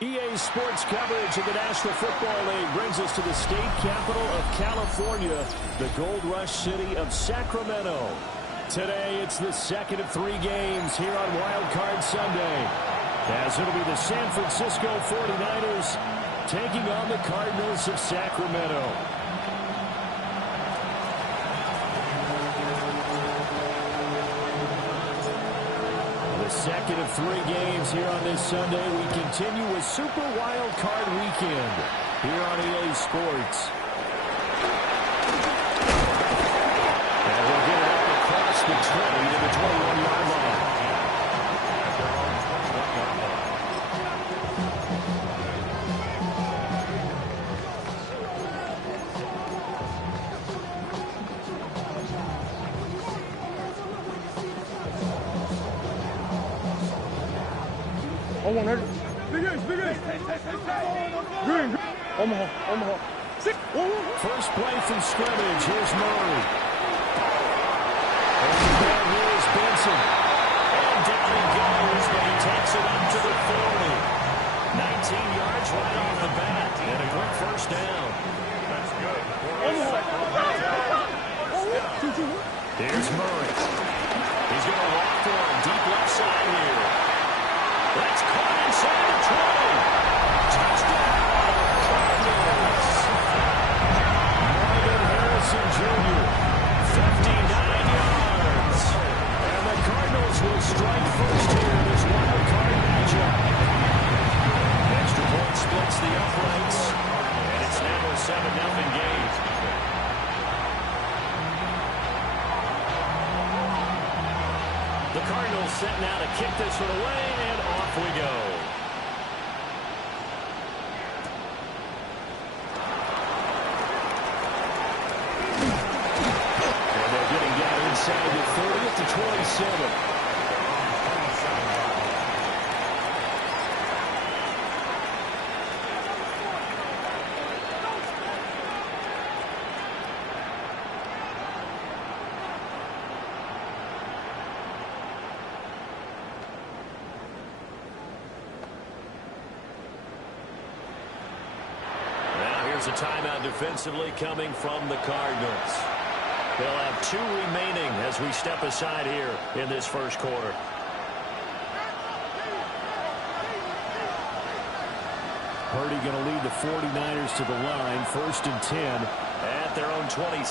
EA Sports coverage of the National Football League brings us to the state capital of California, the Gold Rush city of Sacramento. Today, it's the second of 3 games here on Wild Card Sunday, as it'll be the San Francisco 49ers taking on the Cardinals of Sacramento. Second of 3 games here on this Sunday. We continue with Super Wild Card Weekend here on EA Sports. And we'll get it up across the 20 to the 21-yard line. Omaha. First play from scrimmage. Here's Murray. And here is Benson. And down he goes, but he takes it up to the 40. 19 yards right off the bat. And a quick first down. That's good. Here's Murray. He's going to walk for him. Deep left side here. That's caught inside the 20. Touchdown. Jr., 59 yards. And the Cardinals will strike first here in this wild card matchup. Extra point splits the uprights, and it's now a 7-0 game. The Cardinals set now to kick this one away, and off we go. Inside the 30th to 27. Now here's a timeout defensively coming from the Cardinals. They'll have 2 remaining as we step aside here in this first quarter. Purdy going to lead the 49ers to the line. 1st and 10 at their own 27.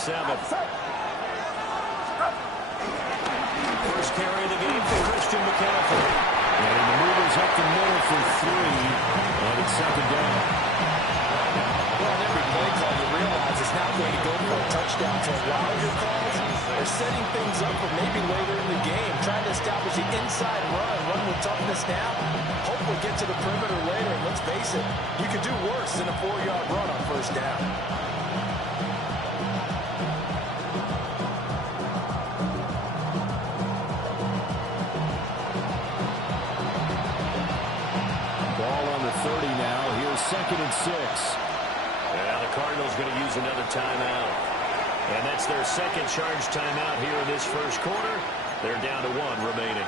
First carry of the game for Christian McCaffrey. And the move is up the middle for 3. And it's 2nd down. Well, on every play call, you realize it's not going to go for a touchdown. So a lot of your calls are setting things up for maybe later in the game, trying to establish the inside run with toughness now. Hopefully get to the perimeter later. And let's face it, you could do worse than a 4-yard run on 1st down. Ball on the 30 now. Here's 2nd and 6. Yeah, the Cardinals going to use another timeout. And that's their 2nd charge timeout here in this first quarter. They're down to 1 remaining.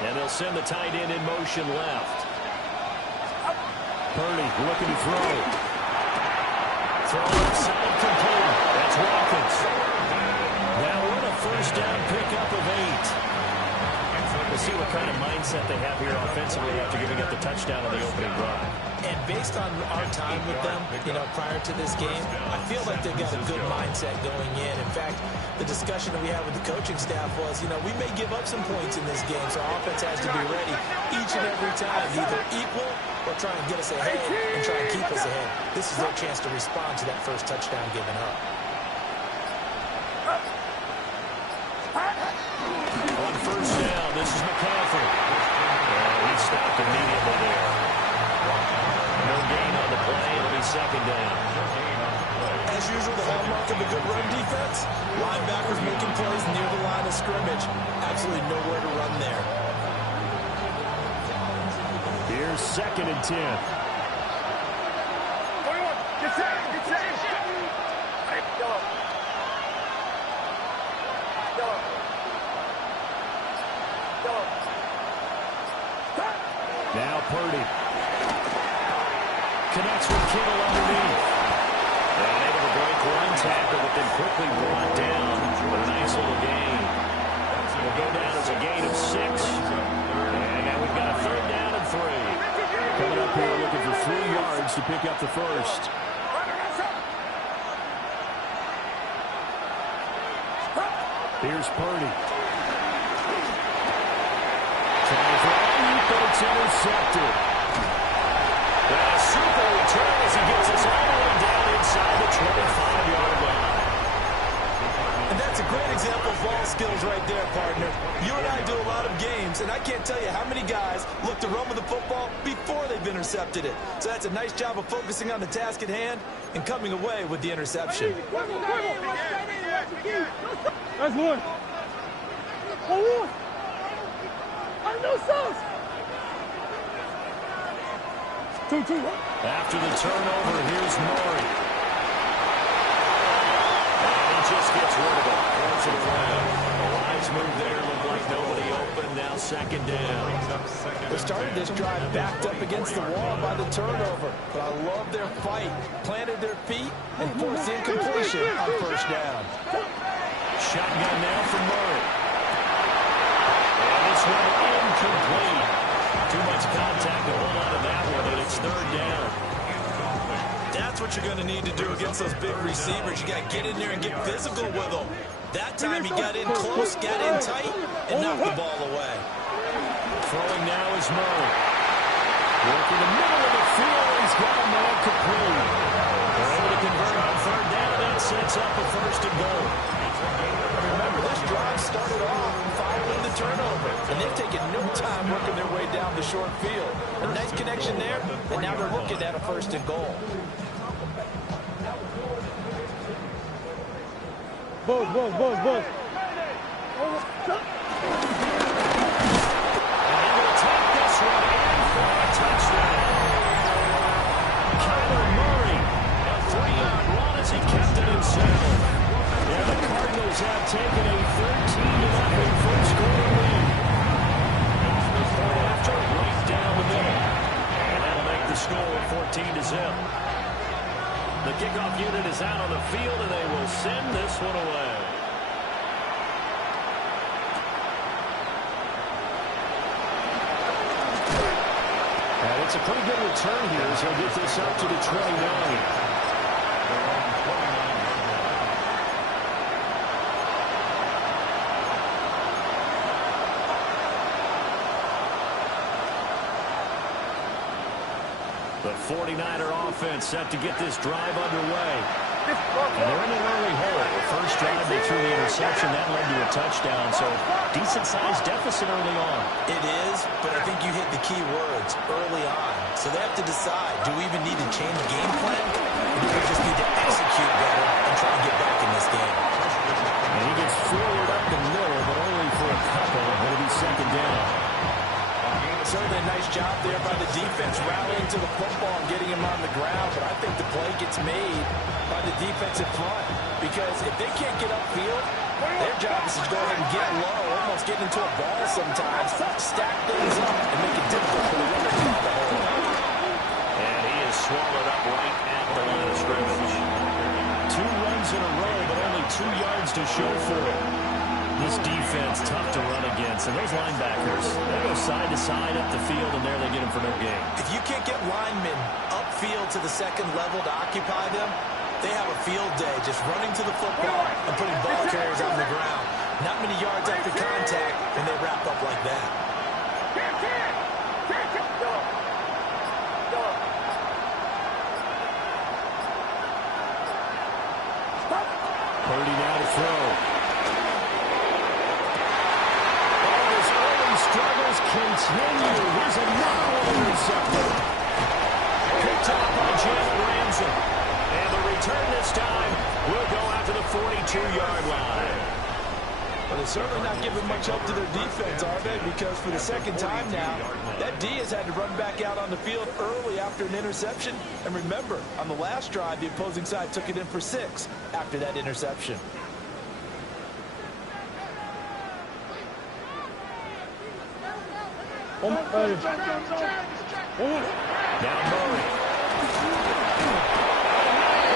And they'll send the tight end in motion left. Purdy looking to throw. Throw inside complete. That's Watkins. Now what a 1st down pickup of 8. We'll see what kind of mindset they have here offensively after giving up the touchdown on the opening drive. And based on our time with them, prior to this game, I feel like they've got a good mindset going in. In fact, the discussion that we had with the coaching staff was, we may give up some points in this game, so our offense has to be ready each and every time, either equal or try and get us ahead and try and keep us ahead. This is their chance to respond to that first touchdown given up. On 1st down, this is McCaffrey. He's stopped immediately there. No gain on the play. It'll be 2nd down. As usual, the hallmark of a good run defense, linebackers making plays near the line of scrimmage. Absolutely nowhere to run there. Here's 2nd and 10. Get set. Now Purdy. Connects with Kittle underneath. And able to break one tackle, but then quickly brought down with a nice little gain. Will go down as a gain of 6. And now we've got a 3rd down and 3. Coming up here looking for 3 yards to pick up the first. Here's Purdy. Trying to throw, but it's intercepted. And a super return as he gets us all the way down inside the 25-yard line. And that's a great example of ball skills right there, partner. You and I do a lot of games, and I can't tell you how many guys look to run with the football before they've intercepted it. So that's a nice job of focusing on the task at hand and coming away with the interception. That's one. I know sauce. 2-2. After the turnover, here's Murray. And he just gets rid of it. Throws it around. A wise move there. Looked like nobody open. Now 2nd down. They started this drive backed up against the wall by the turnover. But I love their fight. Planted their feet and forced incompletion on 1st down. Shotgun now for Murray. And this one incomplete. Too much contact to hold on to that one, and it's 3rd down. That's what you're going to need to do against those big receivers. You got to get in there and get physical with them. That time he got in close, got in tight, and knocked the ball away. Throwing now is Murray. Working the middle of the field. He's got a man complete. They're able to convert on 3rd down. That sets up a 1st and goal. Remember, this drive started off following the turnover, and they've taken no time working their way down the short field. A nice connection there, and now they're looking at a 1st and goal. Buzz. Have taken a 13-0 first quarter lead. The point after, right down the middle. And that'll make the score 14-0. The kickoff unit is out on the field, and they will send this one away. And it's a pretty good return here as he'll get this up to the 29. The 49er offense set to get this drive underway. And they're in an early hole. The first drive, they threw the interception. That led to a touchdown. So decent-sized deficit early on. It is, but I think you hit the key words early on. So they have to decide, do we even need to change game plan? Or do we just need to execute better and try and get back in this game? And he gets forward up the middle, but only for a couple. It'll be 2nd down. Certainly a nice job there by the defense, rallying to the football and getting him on the ground. But I think the play gets made by the defensive front. Because if they can't get upfield, their job is to go ahead and get low, almost get into a ball sometimes, stack things up, and make it difficult for the runner to get the hole. And he is swallowed up right at the line of scrimmage. 2 runs in a row, but only 2 yards to show for it. This defense tough to run against, and those linebackers, they go side to side up the field, and there they get them for no gain. If you can't get linemen upfield to the 2nd level to occupy them, they have a field day just running to the football and putting ball carriers on the ground. Not many yards after contact when they wrap up like that. Purdy now to throw. Struggles continue. Here's another one intercepted. Picked up by Jalen Ramsey. And the return this time will go out to the 42-yard line. Well, they're certainly not giving much help to their defense, are they? Because for the second time now, that D has had to run back out on the field early after an interception. And remember, on the last drive, the opposing side took it in for 6 after that interception. Down Murray.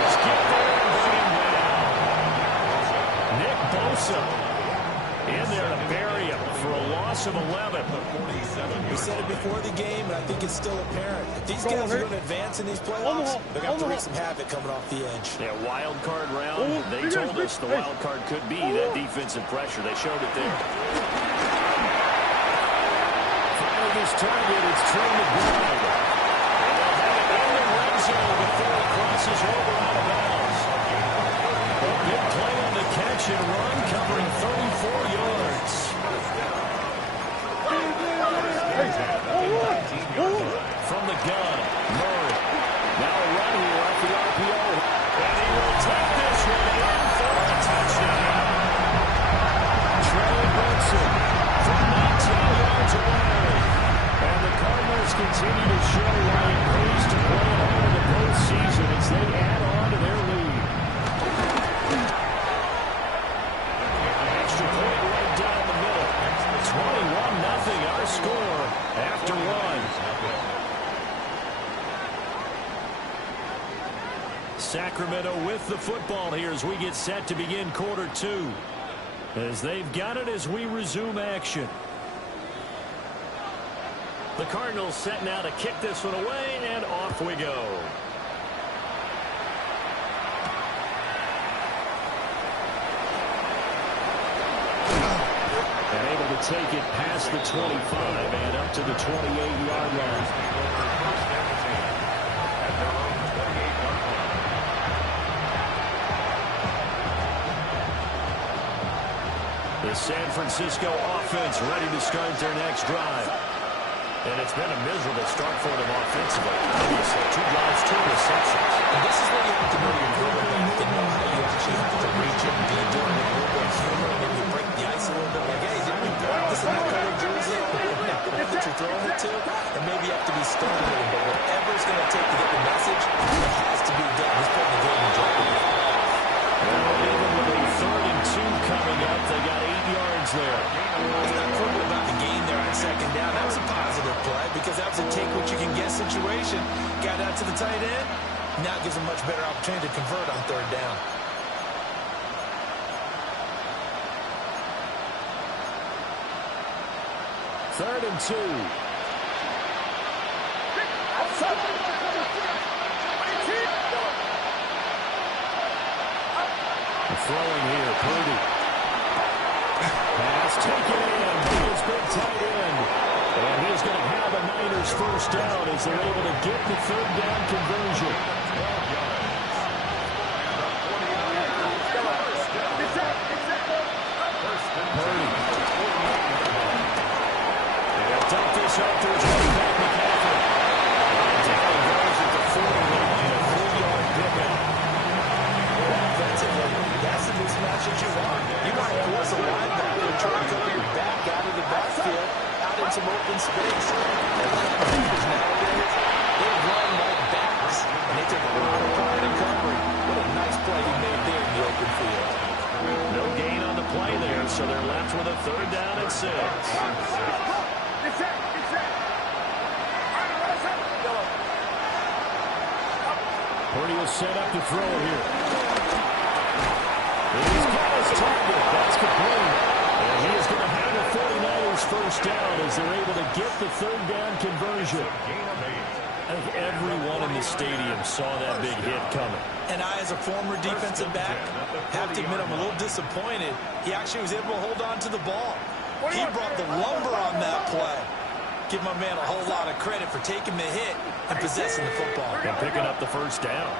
Skip there and bring him down. Nick Bosa in there to bury him for a loss of 11. We said it before the game, and I think it's still apparent. If these guys are going to advance in these playoffs, they're going to have to wreak some havoc coming off the edge. Yeah, wild card round. They told us the wild card could be that defensive pressure. They showed it there. Finally, this target, it's Trey McBride. They'll have it in the red zone before it crosses over out of bounds. A big play on the catch and run, covering 34 yards. From the gun, Murray. Now a run here off the RPO. And he will take this one in for a touchdown. Trey Benson from 19 yards away. And the Cardinals continue to show why it pays to play at home in the postseason as they add on to their lead. Extra point right down the middle. 21-0 our score after one. Sacramento with the football here as we get set to begin quarter 2. As they've got it as we resume action. The Cardinals set now to kick this one away, and off we go. And able to take it past the 25 and up to the 28-yard line. The San Francisco offense ready to start their next drive. And it's been a miserable start for them offensively. Obviously, 2 drives, 2 receptions. And this is where you have to know your quarterback and know how you actually have to reach it and be doing it a little bit of humor. Maybe break the ice a little bit. Like, hey, didn't we practice in that color jersey? That you're throwing it to? And maybe you have to be stern with him. But whatever it's going to take to get the message, it has to be done. He's putting the game in jeopardy. Even with a 3rd and 2 coming up, they got 8 yards there. It's not quibbling about the game there on 2nd down. That was a positive play because that was a take-what-you-can-get situation. Got out to the tight end. Now it gives them much better opportunity to convert on 3rd down. Third and 2. Throwing here, Purdy. Pass taken in. It's been tight end. And he's going to have a Niners first down as they're able to get the 3rd down conversion. Purdy. They'll dump this off to his running back, McCaffrey. And down he goes at the 49, a 3-yard pickup. Offensively, that's the mismatch that you want. You want to force a linebacker to try to cover your back out of the backfield, out in some open space. And linebackers nowadays, they run like backs, and they take a lot of pride in covering. What a nice play he made there in the open field. No gain on the play there, so they're left with a 3rd down and 6. Purdy will set up to throw here. He's got his target. That's complete. And he is going to have the 49ers first down as they're able to get the 3rd down conversion. I think everyone in the stadium saw that big hit coming. And I, as a former defensive back, have to admit I'm a little disappointed. He actually was able to hold on to the ball. He brought the lumber on that play. Give my man a whole lot of credit for taking the hit and possessing the football. And picking up the first down.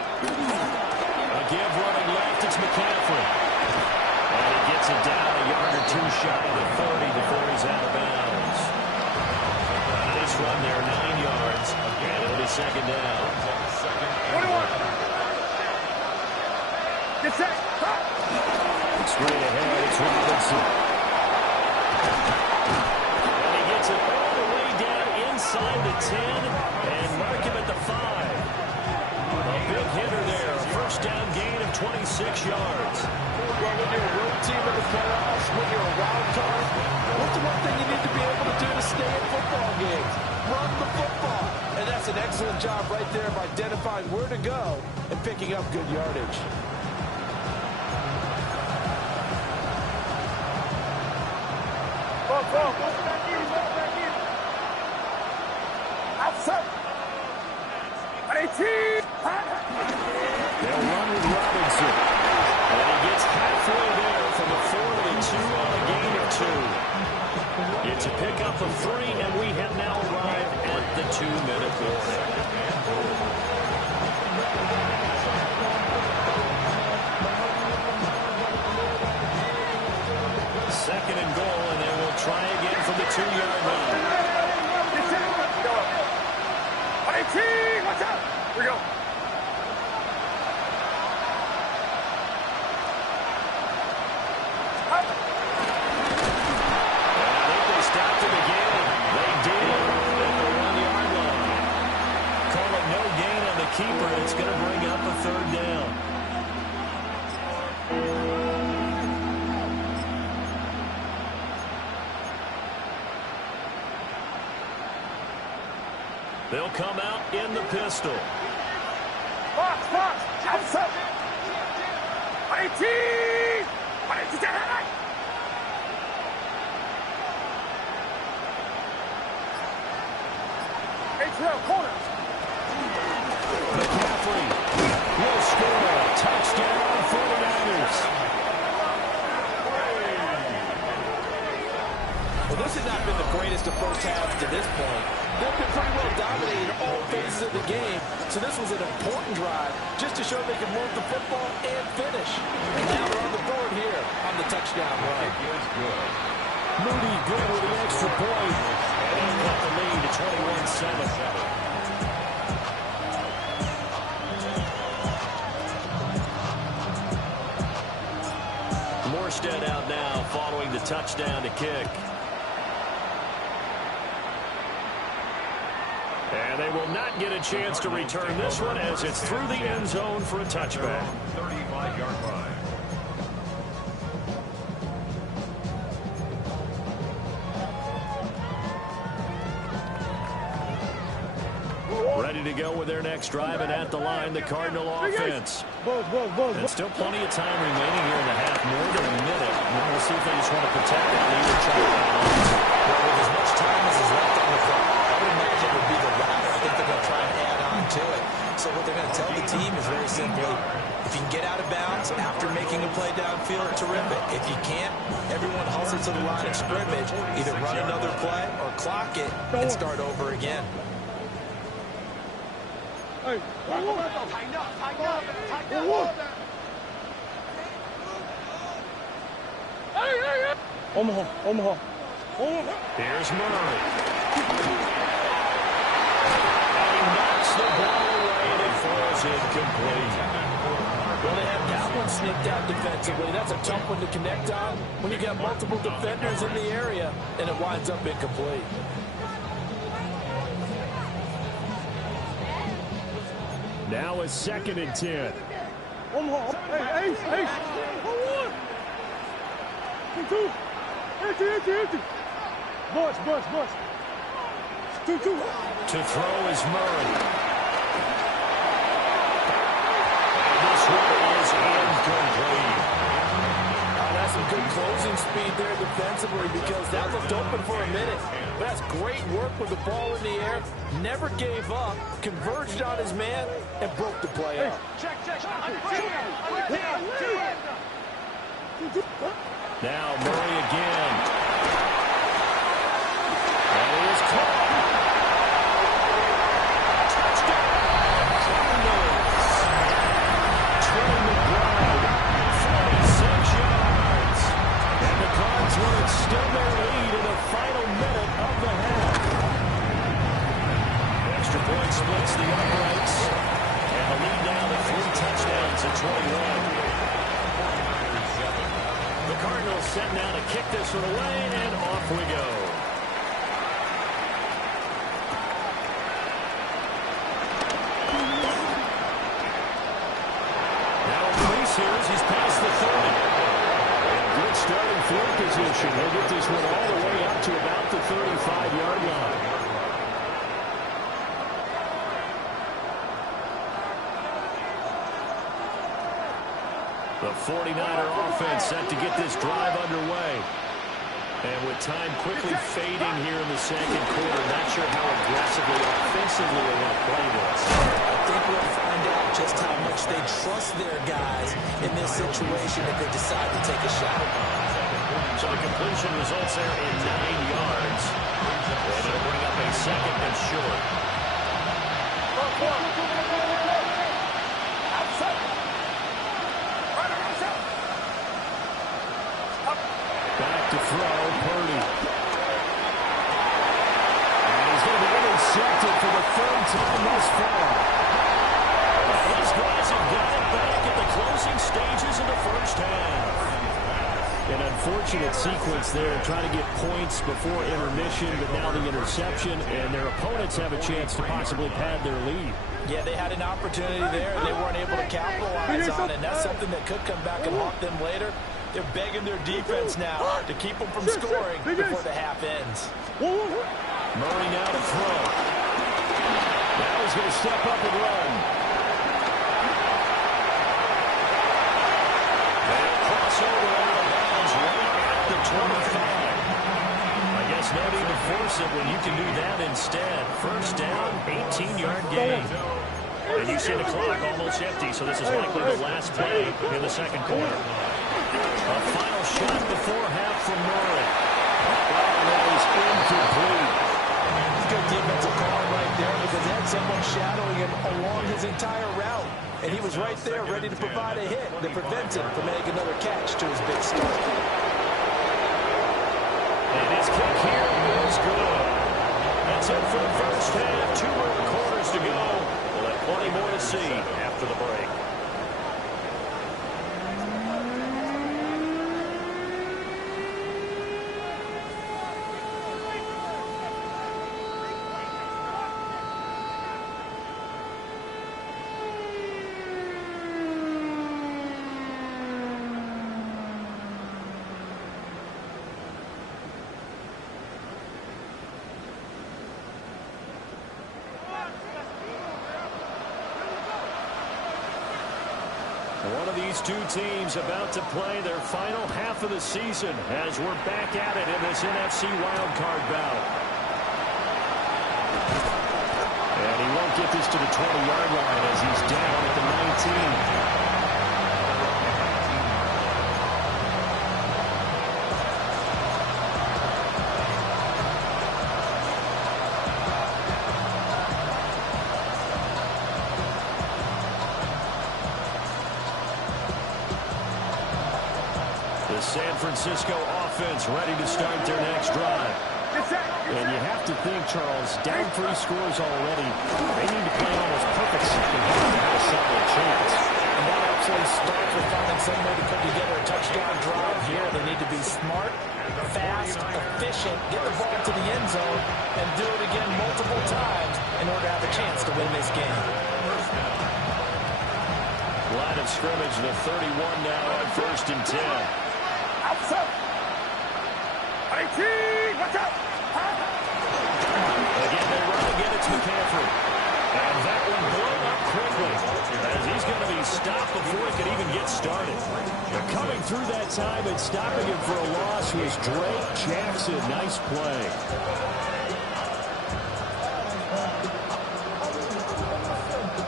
A give running left, it's McCaffrey. And he gets it down a yard or 2 shy of the 30 before he's out of bounds. Nice run there, 9 yards. And it'll be second down. 21. Get set. Straight ahead, it's Robinson. And he gets it all the way down inside the 10 and mark him at the 5. A big hitter there. A first down gain of 26 yards. Well, when you're a road team in the playoffs, when you're a wild card, what's the one thing you need to be able to do to stay in football games? Run the football. And that's an excellent job right there of identifying where to go and picking up good yardage. Go back in. Outside. 18. They'll run with Robinson. And he gets halfway there from a 4 to the 2 on a gain of 2. It's a pickup of 3, and we have now arrived at the 2-minute warning. Second and goal, and they will try again from the 2-yard line. 18. Watch out. Here we go. Stopped him again. They did at the 1-yard line. Call it no gain on the keeper, and it's going to bring up a third down. They'll come out in the pistol. Box. Outside. 18. 18. Corner. McCaffrey will score. Touchdown, 49ers. Well, this has not been the greatest of first halves to this point. They've been pretty well dominating all phases of the game, so this was an important drive just to show they could move the football and finish. And now they're on the board here on the touchdown run. Moody good with the extra point. And he'll cut the lead to 21-7. Morstead out now following the touchdown to kick. And they will not get a chance to return this one as it's through the end zone for a touchback. 35-yard line. Ready to go with their next drive, and at the line, the Cardinal offense. And still plenty of time remaining here in the half, more than a minute. And we'll see if they just want to protect that lead or try to add on. Well, with as much time as is left on the clock, I would imagine it would be the latter. I think they're going to try and add on to it. So what they're going to tell the team is very simply, if you can get out of bounds after making a play downfield, terrific. If you can't, everyone hustle to the line of scrimmage, either run another play or clock it and start over again. Hey, Omaha. Here's Murray. And he knocks the ball away, and it falls incomplete. Well, they have that one sneaked out defensively. That's a tough one to connect on when you got multiple defenders in the area, and it winds up incomplete. Now a 2nd and 10. Omaha. Hey, ace. 2. Empty. Bunch. 2. To throw is Murray. And this one is incomplete. That's some good closing speed there defensively because that looked open for a minute. But that's great work with the ball in the air. Never gave up, converged on his man, and broke the play up. Now Murray again. And he is caught. Touchdown! Cardinals. Trey McBride, 46 yards. And the Cards will extend their lead in the final minute of the half. Extra point splits the yards at 21. The Cardinals set now to kick this one away, and off we go. Now a release here as he's past the 30. And good starting field position. He'll get this one all the way up to about the 35-yard line. The 49er offense set to get this drive underway. And with time quickly fading here in the second quarter, not sure how aggressively offensively they want to play this. I think we'll find out just how much they trust their guys in this situation if they decide to take a shot. So the completion results there in 9 yards. And it'll bring up a second and short. Back to throw, Purdy. And he's going to be intercepted for the third time thus far. These guys have got it back at the closing stages of the first half. An unfortunate sequence there, trying to get points before intermission, but now the interception, and their opponents have a chance to possibly pad their lead. Yeah, they had an opportunity there, and they weren't able to capitalize on it, and that's something that could come back and haunt them later. They're begging their defense now to keep them from scoring before the half ends. Murray now to throw. Now he's going to step up and run. And crossover out of bounds right at the 25. I guess no need to force it when you can do that instead. First down, 18-yard gain. And you see the clock almost empty, so this is likely the last play in the second quarter. A final shot before half from Murray. That is incomplete. Good defensive call right there because they had someone shadowing him along his entire route. And he was right there ready to provide a hit that prevents him from making another catch to his big start. And his kick here is good. That's it for the first half. 2 more quarters to go. We'll have plenty more to see after the break. One of these two teams about to play their final half of the season as we're back at it in this NFC wildcard bout. And he won't get this to the 20-yard line as he's down at the 19. San Francisco offense ready to start their next drive. And you have to think, Charles, down 3 scores already. They need to play almost perfect second half to have a solid chance. And that absolutely starts with finding some way to put together a touchdown drive here. They need to be smart, fast, efficient, get the ball to the end zone, and do it again multiple times in order to have a chance to win this game. Line of scrimmage to 31 now on 1st and 10. Outside. 18. Watch out. Again, they run again. It's McCaffrey. And that one blown up quickly as he's going to be stopped before he can even get started. Coming through that time and stopping him for a loss was Drake Jackson. Nice play.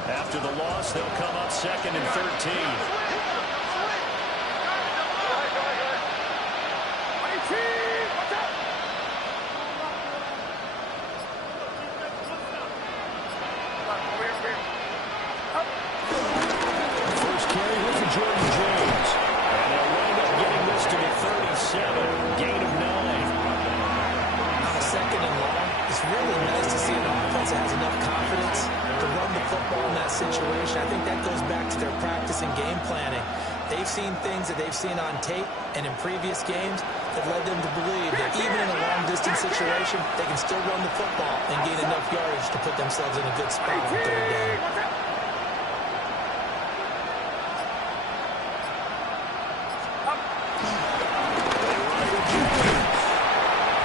After the loss, they'll come up 2nd and 13. First carry was for Jordan James. And they'll wind up getting this to the 37. Gain of 9. On a 2nd and long, it's really nice to see an offense that has enough confidence to run the football in that situation. I think that goes back to their practice practice and game planning. They've seen things that they've seen on tape and in previous games that led them to believe that even in a long-distance situation, they can still run the football and gain enough yardage to put themselves in a good spot on third down.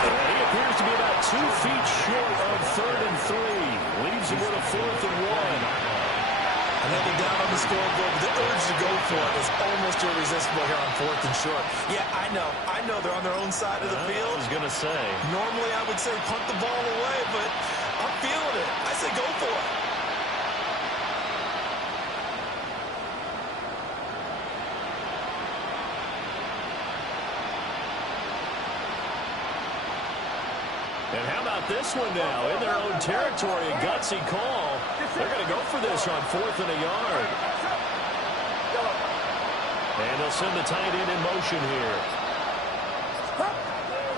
He appears to be about 2 feet short of 3rd and 3. Leaves him with a 4th and 1. Another down on the scoreboard, but the urge to go for it is almost irresistible here on 4th and short. Yeah, I know they're on their own side of the field. I was going to say. Normally I would say punt the ball away, but I'm feeling it. I say go for it. And how about this one now? In their own territory, a gutsy call. They're going to go for this on 4th and a yard. And they'll send the tight end in motion here.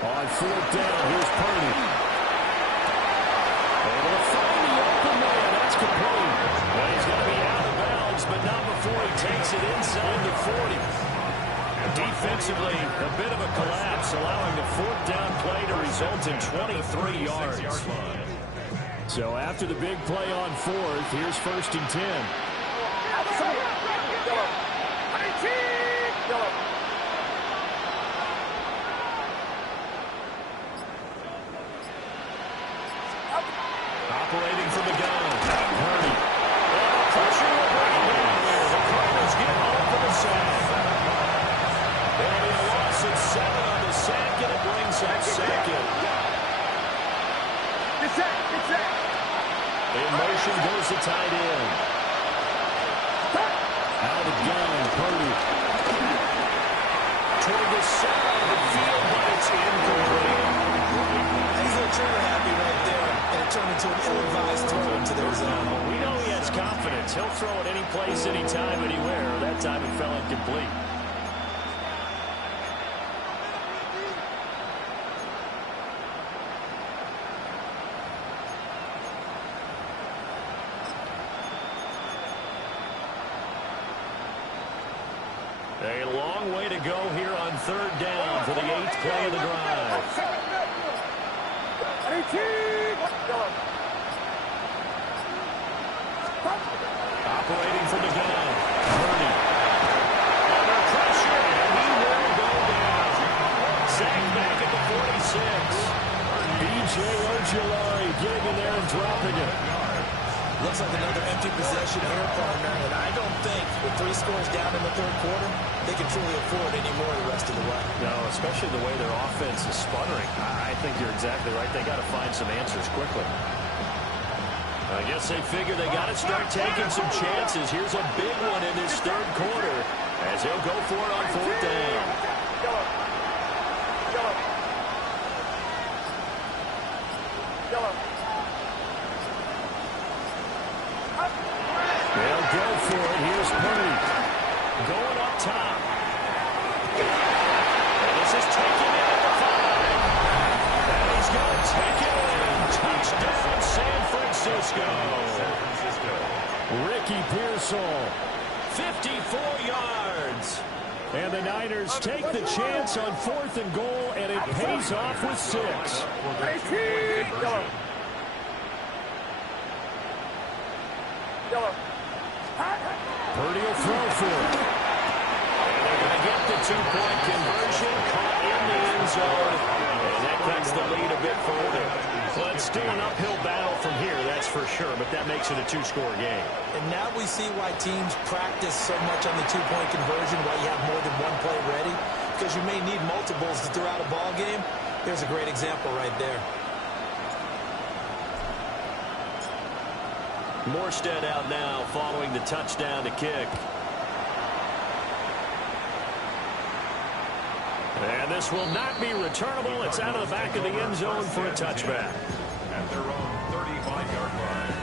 On 4th down, here's Purdy. Able to find the open man. That's complete. Well, he's going to be out of bounds, but not before he takes it inside the 40. Defensively, a bit of a collapse, allowing the 4th down play to result in 23 yards. So after the big play on 4th, here's 1st and 10. Operating from the gun. Purdy. Pressure will bring him down there. The Cardinals get home for the sack. There'll be a loss of 7 on the sack, and it brings up 2nd. In motion goes the tight end. Out of the gun, Purdy. Toward the center of the field, but it's incomplete. He's a little trigger happy right there, and it turned into an ill-advised throw into their zone. We know he has confidence. He'll throw it any place, anytime, anywhere. That time it fell incomplete. A long way to go here on 3rd down for the 8th play of the drive. Operating from the gun. Purdy. Under pressure, and he will go down. Sacked back at the 46. B.J. Ojulari getting in there and dropping it. Looks like another empty possession here, partner, and I don't think with 3 scores down in the 3rd quarter, they can truly afford any more the rest of the way. No, especially the way their offense is sputtering. I think you're exactly right. They got to find some answers quickly. I guess they figure they got to start taking some chances. Here's a big one in this 3rd quarter as he'll go for it on 4th down. They'll go for it. Here's Purdy. Going up top. And this is taken in at the 5. And he's going to take it in. Touchdown, San Francisco. Ricky Pearsall, 54 yards. And the Niners take the chance on 4th and goal, and it pays off with 6. Purdy will throw for it. And they're going to get the 2-point conversion, caught in the end zone, and that cuts the lead a bit further. Well, it's still an uphill battle from here, that's for sure, but that makes it a 2-score game. And now we see why teams practice so much on the 2-point conversion, why you have more than one play ready, because you may need multiples throughout a ball game. Here's a great example right there. Morstead out now following the touchdown to kick. And this will not be returnable. It's out of the back of the end zone for a touchback. At their own 35-yard line.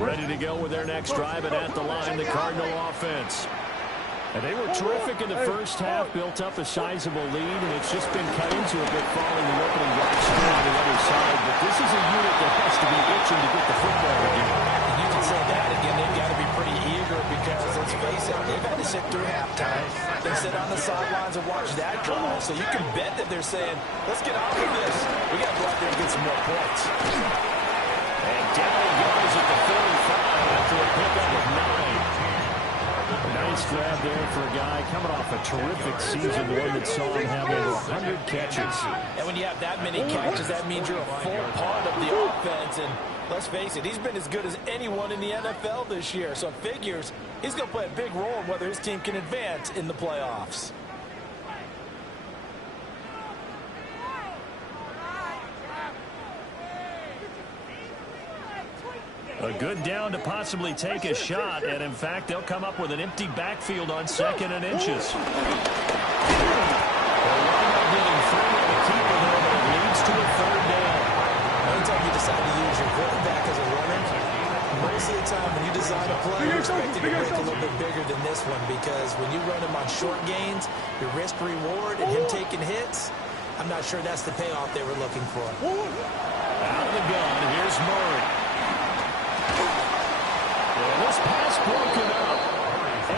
Ready to go with their next drive, and at the line, the Cardinal offense. And they were terrific in the first half, built up a sizable lead, and it's just been cut into a bit following the opening drive score on the other side. But this is a unit that has to be itching to get the football again. And you can say that again. They've got to be pretty eager because, let's face it, they've had to sit through halftime. They sit on the sidelines and watch that drive. So you can bet that they're saying, let's get on with this. We got to go out there and get some more points. And down he goes at the 45 after a pickup of 9. Nice grab there for a guy coming off a terrific season, one that saw him have over 100 catches. And when you have that many catches, that means you're a full part of the offense. And let's face it, he's been as good as anyone in the NFL this year. So it figures he's going to play a big role in whether his team can advance in the playoffs. A good down to possibly take a shot, and in fact, they'll come up with an empty backfield on 2nd and inches. They'll wind up getting 3 on the keeper there, but it leads to a 3rd down. Anytime you decide to use your quarterback as a runner, most of the time when you design a play, you're expecting to break a little bit bigger than this one, because when you run him on short gains, your risk-reward and him taking hits, I'm not sure that's the payoff they were looking for. Out of the gun, here's Murray. This pass broken up.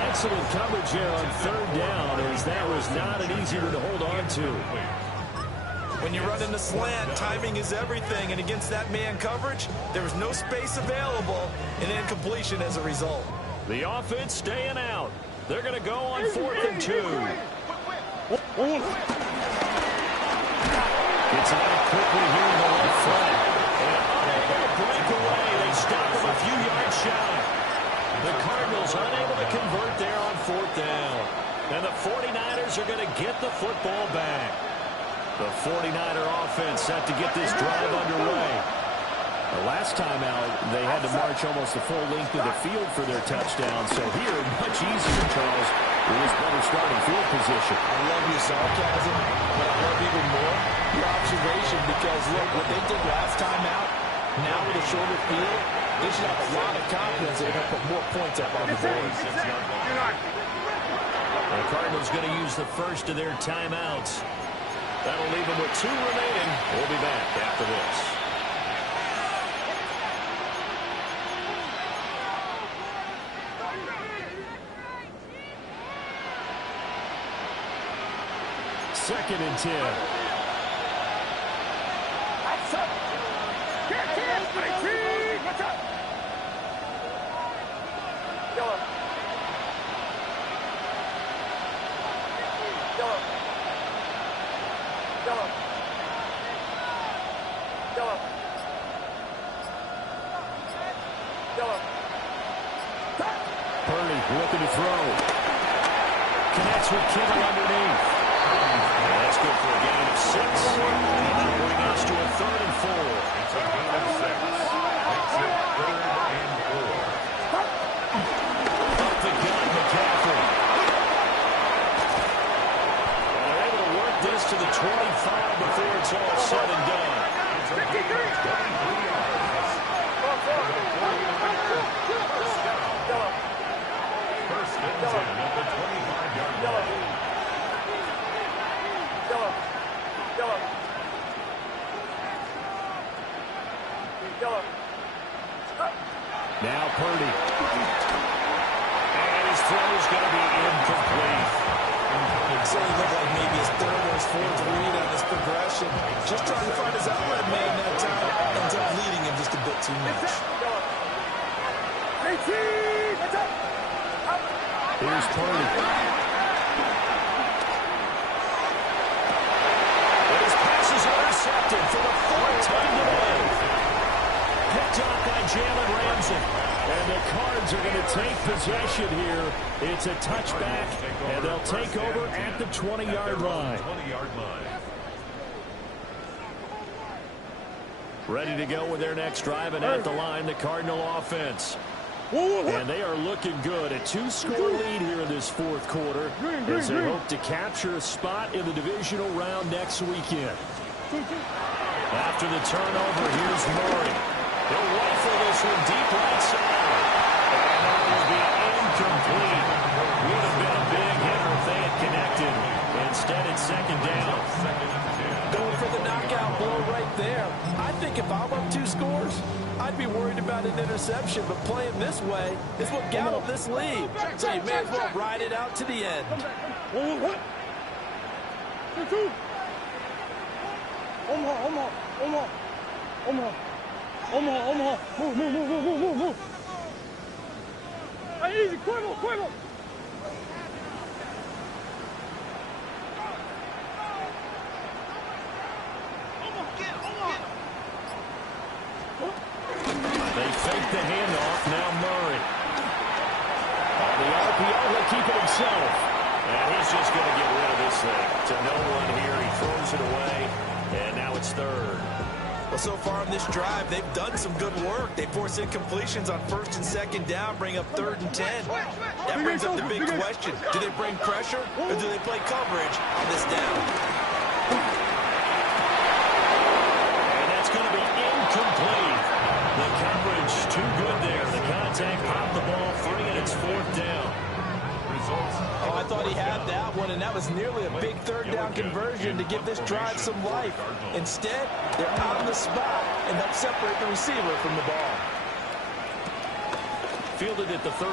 Excellent coverage here on 3rd down, as that was not an easy one to hold on to. When you run in the slant, timing is everything, and against that man coverage, there was no space available, and incompletion as a result. The offense staying out. They're going to go on 4th and 2. Gets out quickly here in the left flank. And unable to break away. They stop him a few yards shy. The Cardinals unable to convert there on 4th down. And the 49ers are going to get the football back. The 49er offense set to get this drive underway. The last time out, they had to march almost the full length of the field for their touchdown. So here, much easier, Charles, with this better starting field position. I love your sarcasm, but I love even more your observation, because, look, what they did last time out, now with a shorter field, they should have a lot of confidence that they're going to put more points up on the board. The Cardinals going to use the first of their timeouts. That'll leave them with 2 remaining. We'll be back after this. Second and 10. Purdy looking to throw. Connects with Kittle underneath. That's good for a gain of 6. And that'll bring us to a 3rd and 4. It's a gain of 6. Makes it 3rd and 4. Up the gun, McCaffrey. And they're able to work this to the 25 before it's all said and done. 53 yards. First and 10 at the 25-yard line. Now Purdy. And his throw is going to be incomplete. It certainly looked like maybe his 3rd or his 4th read on his progression. Just trying to find his outlet man that time. Ends up leading him just a bit too much. Here's Purdy. And his pass is intercepted for the 4th time today. Picked up by Jalen Ramsey. And the Cards are going to take possession here. It's a touchback, and they'll take over at the 20-yard line. Ready to go with their next drive, and at the line, the Cardinal offense. And they are looking good. A 2-score lead here in this 4th quarter as they hope to capture a spot in the divisional round next weekend. After the turnover, here's Murray. He'll rifle this one deep right side. And that will be incomplete. Would have been a big might be worried about an interception, but playing this way is what got him this lead. So you may as well ride it out to the end. Move. Easy, quiver. They fake the handoff. Now Murray. On the RPO, he'll keep it himself. And he's just going to get rid of this thing. To no one here. He throws it away. And now it's third. Well, so far on this drive, they've done some good work. They force incompletions on first and second down, bring up 3rd and 10. That brings up the big question. Do they bring pressure or do they play coverage on this down? And that's going to be incomplete. The coverage too good there. The contact popped the ball free, and it's 4th down. Oh, I thought he had that one, and that was nearly a big 3rd down conversion to give this drive some life. Instead, they're out of the spot and help separate the receiver from the ball. Fielded at the 33.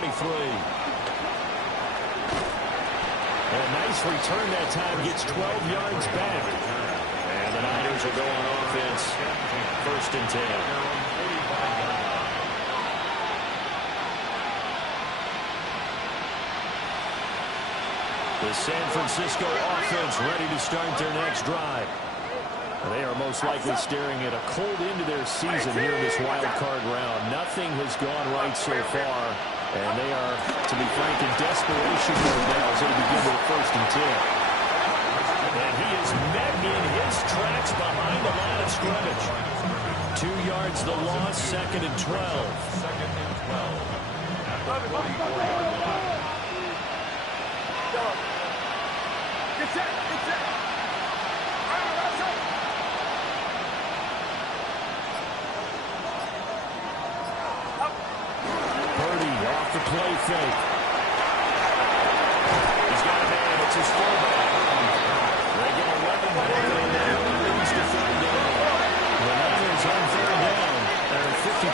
A nice return that time. Gets 12 yards back. And the Niners will go on offense. 1st and 10. The San Francisco offense ready to start their next drive. They are most likely staring at a cold end to their season here in this wild card round. Nothing has gone right so far, and they are, to be frank, in desperation mode now as they begin with 1st and 10. And he is met in his tracks behind the line of scrimmage. 2 yards the loss, 2nd and 12. Get set. Purdy off the play fake. He's got a man. It's his fullback. They get 11 back and now he leads to 3rd down. The Niners on 3rd down. They're at 50%,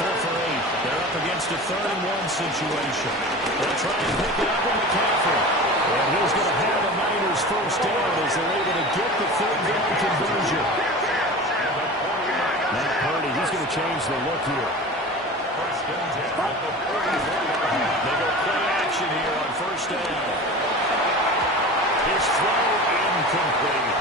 4 for 8. They're up against a 3rd and 1 situation. They'll try and pick it up with McCaffrey. And he's going to have a Niners 1st down as they're able to get the 3rd down conversion. Matt Purdy, he's going to change the look here. They go play action here on 1st down. His throw incomplete.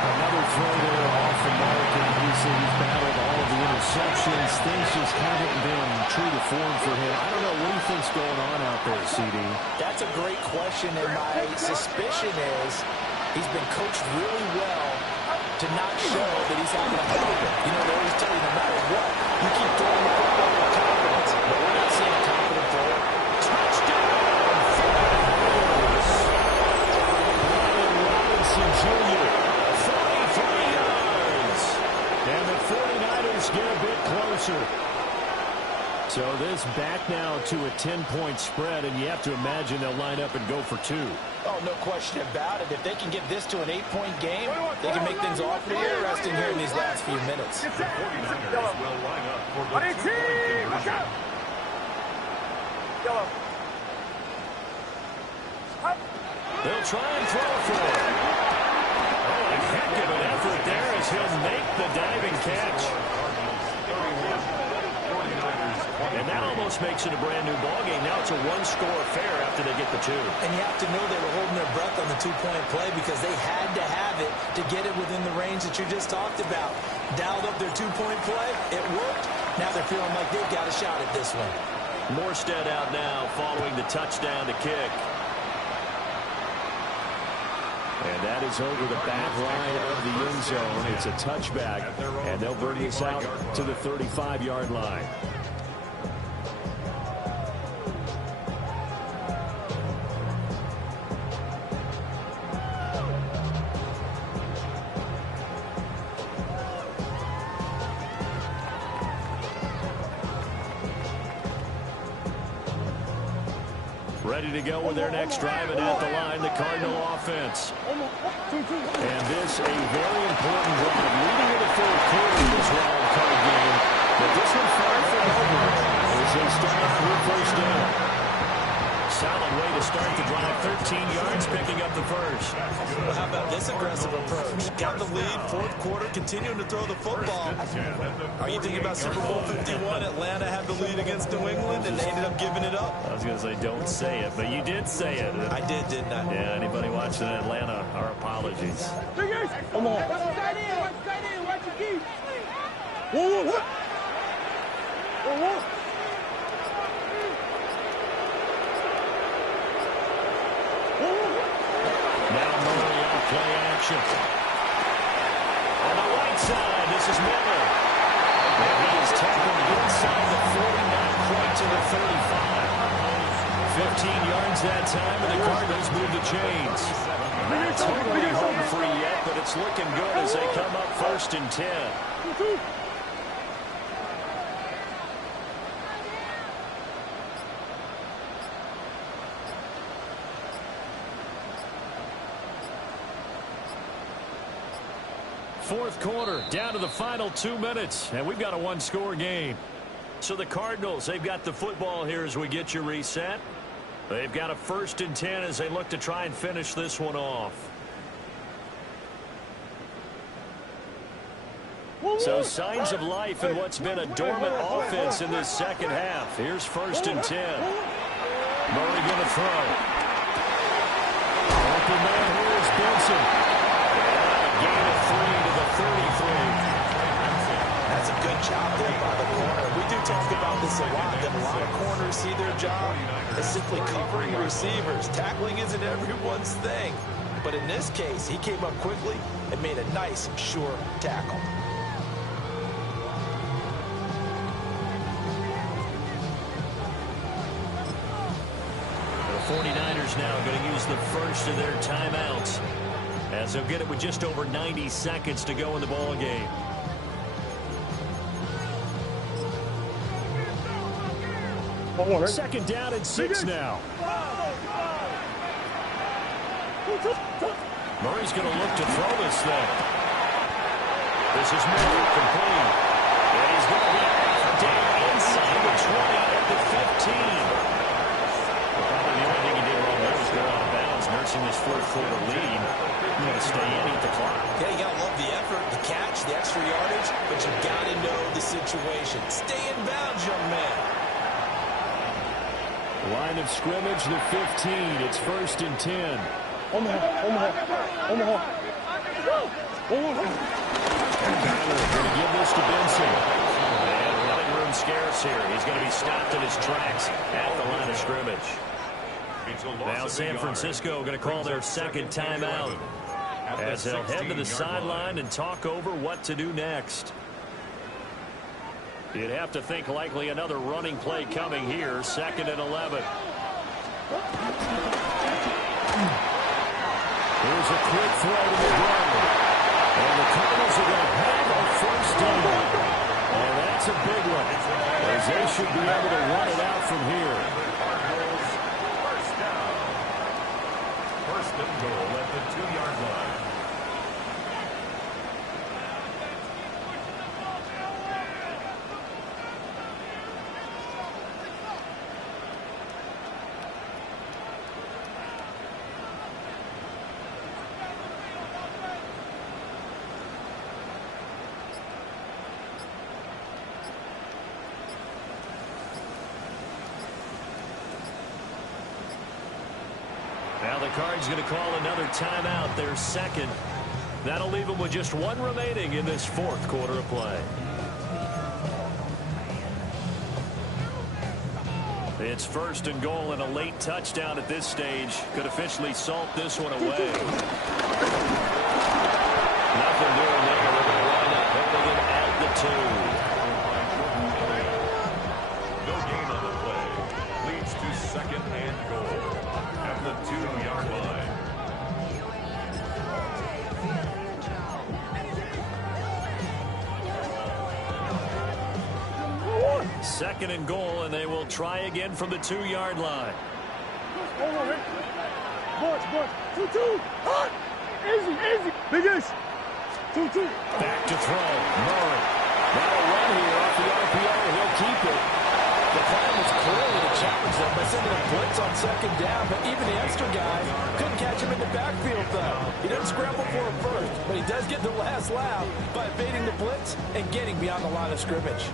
Another throw there off the mark, and obviously he's battled all of the interceptions. Things just haven't been true to form for him. I don't know what he thinks going on out there, CD. That's a great question, and my suspicion is he's been coached really well to not show that he's having a problem. You know, they always tell you no matter what, you keep throwing the football with confidence, but we're not seeing a confident throw. Touchdown! Ryan Robinson Jr. 43 yards. And the 49ers get a bit closer. So this back now to a 10-point spread, and you have to imagine they'll line up and go for 2. Oh, no question about it. If they can get this to an 8-point game, they can make things awfully interesting here in these last few minutes. The 49ers will line up for the 2-point conversion. They'll try and throw for it. Oh, a heck of an effort there as he'll make the diving catch. And that almost makes it a brand-new ballgame. Now it's a 1-score affair after they get the 2. And you have to know they were holding their breath on the 2-point play because they had to have it to get it within the range that you just talked about. Dialed up their 2-point play. It worked. Now they're feeling like they've got a shot at this one. Morstead out now following the touchdown to kick. And that is over the back line of the end zone. It's a touchback, and they'll bring this out to the 35-yard line. Ready to go with their next drive, and at the line, the Cardinal offense. And this a very important drive. Leading in the 4th quarter of this wild card game. But this one far from over as they start off with first down. Solid way to start the drive. 13 yards, picking up the first. Well, how about this aggressive approach? Got the lead, fourth quarter, continuing to throw the football. Are you thinking about Super Bowl 51? Atlanta had the lead against New England, and they ended up giving it up? I was going to say, don't say it, but you did say it. I did, didn't I? Yeah, anybody watching in Atlanta, our apologies. Come on. Watch your key. Whoa. Now Murray on play action. On the right side, this is Miller. And he is tackled inside the 40, not quite to the 35. 15 yards that time, and the Cardinals move the chains. Not totally home free yet, but it's looking good as they come up first and 10. Fourth quarter, down to the final 2 minutes, and we've got a one-score game. So the Cardinals, they've got the football here as we get you reset. They've got a first and 10 as they look to try and finish this one off. So signs of life in what's been a dormant offense in this second half. Here's first and 10. Murray going to throw. Open man here is Benson. Gain of 3 to the 33. That's a good job there by the corner. We do talk about this a lot, that a lot of corners see their job as simply covering receivers. Tackling isn't everyone's thing. But in this case, he came up quickly and made a nice, sure tackle. The 49ers now going to use the first of their timeouts, as they'll get it with just over 90 seconds to go in the ball game. Second down and 6 now. Murray's going to look to throw this thing. This is Murray, complete. And he's going to be down inside the 20 at the 15. Probably the only thing he did wrong there was go out of bounds, nursing this fourth quarter lead. You got to stay in, eat the clock. Yeah, you got to love the effort, the catch, the extra yardage, but you got to know the situation. Stay in bounds, young man. Line of scrimmage, the 15. It's first and 10. Omaha. And Tyler going to give this to Benson. And running room scarce here. He's going to be stopped in his tracks at the line of scrimmage. Now San Francisco going to call their second timeout, as they'll head to the sideline and talk over what to do next. You'd have to think likely another running play coming here, second and 11. Here's a quick throw to the ground. And the Cardinals are going to have a first down. And that's a big one, as they should be able to run it out from here. First down. First and goal at the 2-yard line. Now the Cards going to call another timeout, their second. That'll leave them with just one remaining in this fourth quarter of play. It's first and goal, and a late touchdown at this stage could officially salt this one away. Nothing doing there. We're going to wind up holding it at the 2. No gain on the play. Leads to second and goal at the 2-yard line. Second and goal, and they will try again from the 2-yard line. March. 2-2. Easy. Biggest. 2-2. Back to throw. Murray. Now a run here off the RPO. He'll keep it. The plan was clearly to challenge them by sending a blitz on second down, but even the extra guys couldn't catch him in the backfield, though. He doesn't scramble for him first, but he does get the last laugh by evading the blitz and getting beyond the line of scrimmage.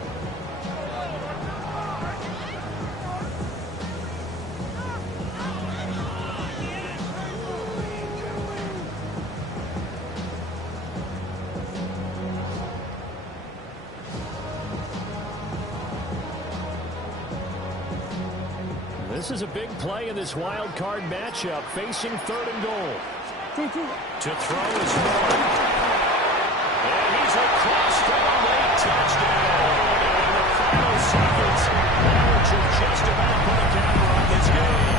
This is a big play in this wild card matchup, facing 3rd and goal. To throw is Moore. And he's across for a late touchdown. In the final seconds, Lawrence will just about put a counter on this game.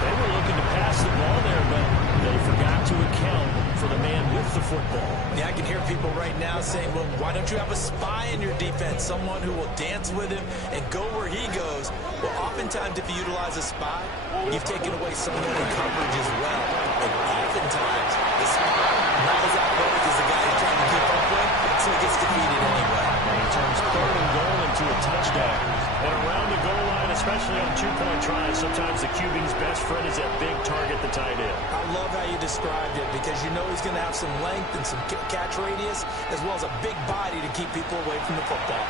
They were looking to pass the ball there, but they forgot to account for the man with the football. Yeah, I can hear people right now saying, well, why don't you have a spy in your defense, someone who will dance with him and go where he goes? Well, oftentimes if you utilize a spy, you've taken away someone in coverage as well. And oftentimes, the spy not as athletic as the guy you're trying to keep up with, so he gets defeated anyway. And he turns 3rd and goal into a touchdown. And around the goal line, especially on 2-point tries, sometimes the QB's best friend is that big target, the tight end. I love how you described it because you know he's going to have some length and some catch radius as well as a big body to keep people away from the football.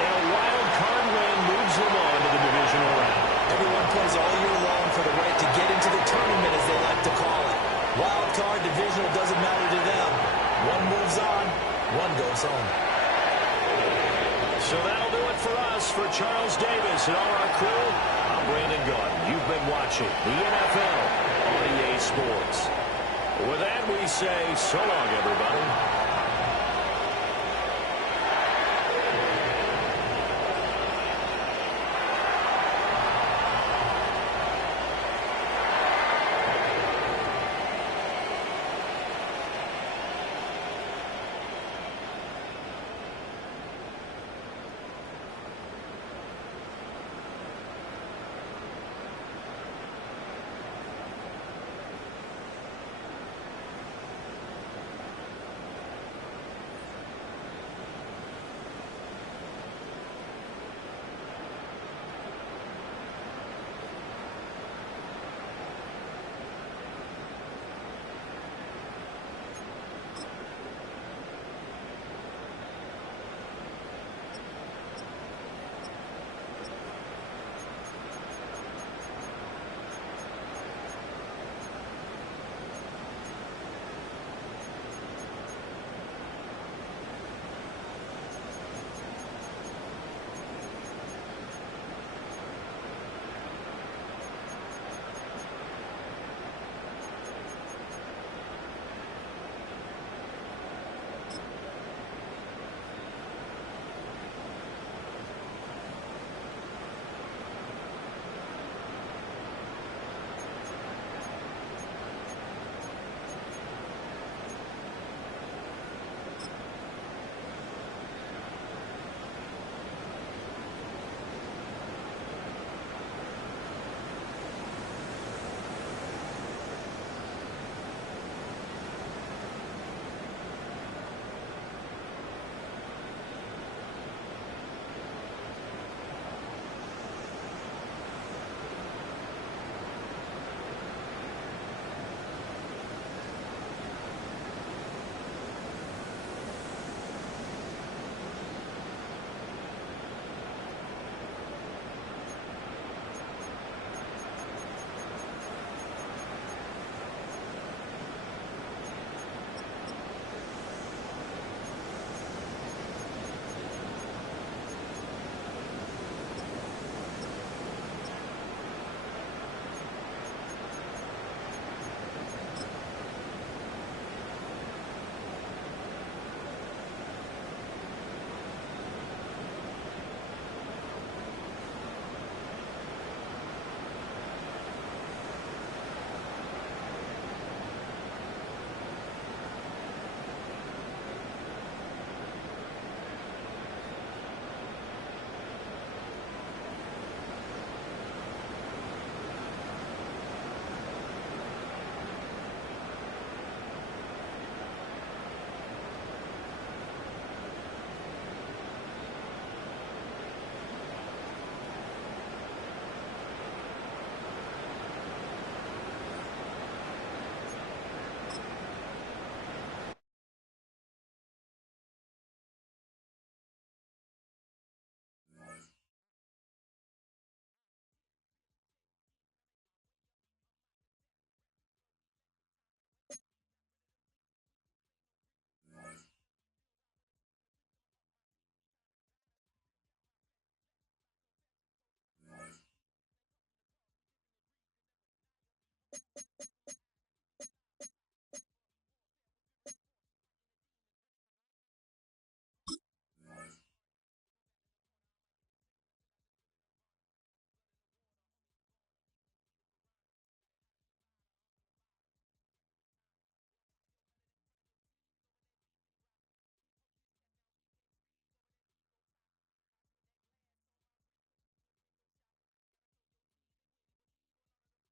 And a wild card win moves them on to the divisional round. Everyone plays all year long for the right to get into the tournament, as they like to call it. Wild card, divisional, doesn't matter to them. One moves on, one goes home. So that'll do it for us. For Charles Davis and all our crew, I'm Brandon Gaudin. You've been watching the NFL on EA Sports. With that, we say so long, everybody.